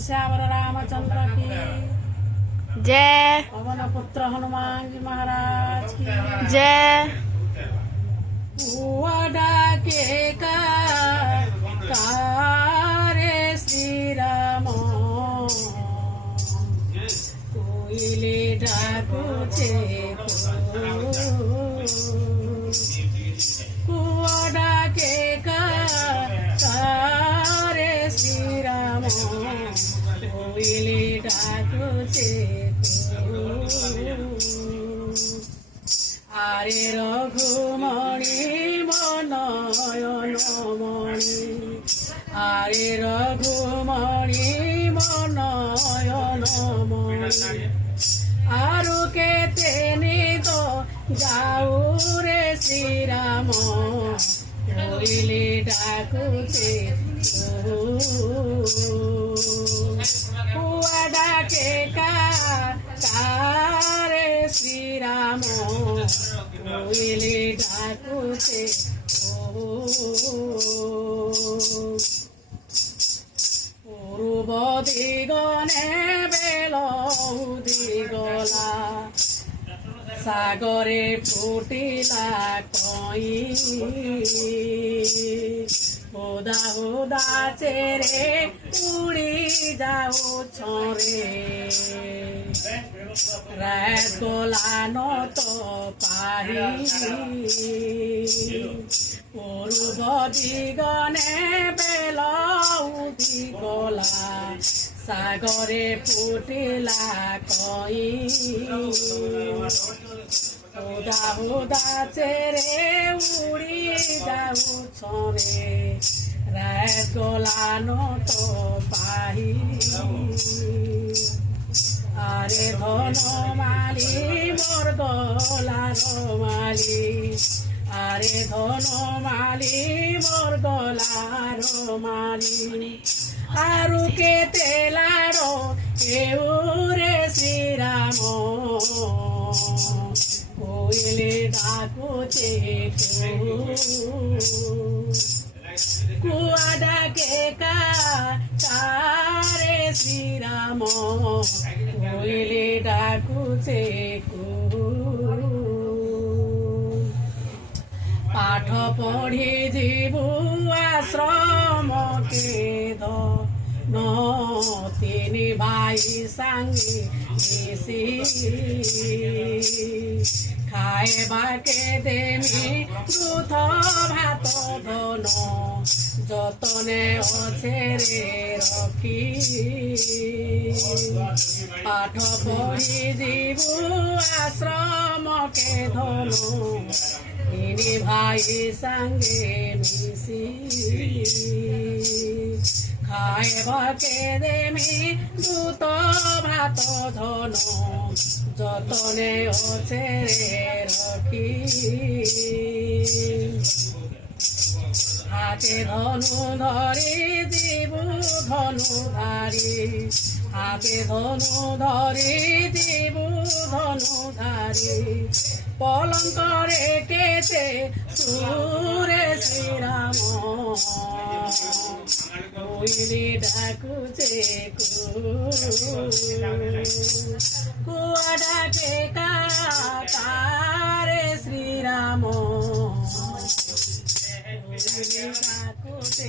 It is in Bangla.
श्यावर रामचंद्र की जय। पवन पुत्र हनुमान जी महाराज की जय। डाके कारे श्री राम कोइले डाकुचे डाके कारे श्री राम कोइले डाकुचे आरे रघुमणि मनयन मणि आरे रघुमणि मनयन मणि आरु केते निद जाऊ रे श्री राम कोइले डाकुचे कुआ डाके कारे श्री राम कोइले डाकुचे पूर्व दिगने बेल दिगला सागरे फुटिला कई होदा होदा चेरे उड़ी जाऊ छोरे रात गोला न तो पाही पूर्व दिगने बेल दिगला सागरे फुटिला कई होदा होदा चेरे उड़ी जाऊ छोरे रात गोला न तो पाही आरे धन माली मोर गलार माली आरे धन माली मोर गलार माली आरु केते लाडो एउरे श्री राम कोइले डाकुचे कुआ डाके कारे श्री राम कोइले डाकुचे पाठ पढ़ी जीवु आश्रम केद न तीन भाई सांगे मिसी खाएबा के देमी दूध भात धन যতনে অছে রে রকি পাঠ পড়ি দিবু আশ্রমকে ধনু ইনি ভাই সাঙ্গে মিশি খাইবকে দেমি দুত ভাত ধন যতনে অছে রে রকি হাতে ধনু ধরি দিবু ধনুধারী হাতে ধনু ধরি দিবু ধনুধারী পলঙ্করে কেতে সুরে শ্রীরাম কোইলি ডাকুছে কুয়া ডাকে কারে শ্রীরাম ডাকুছে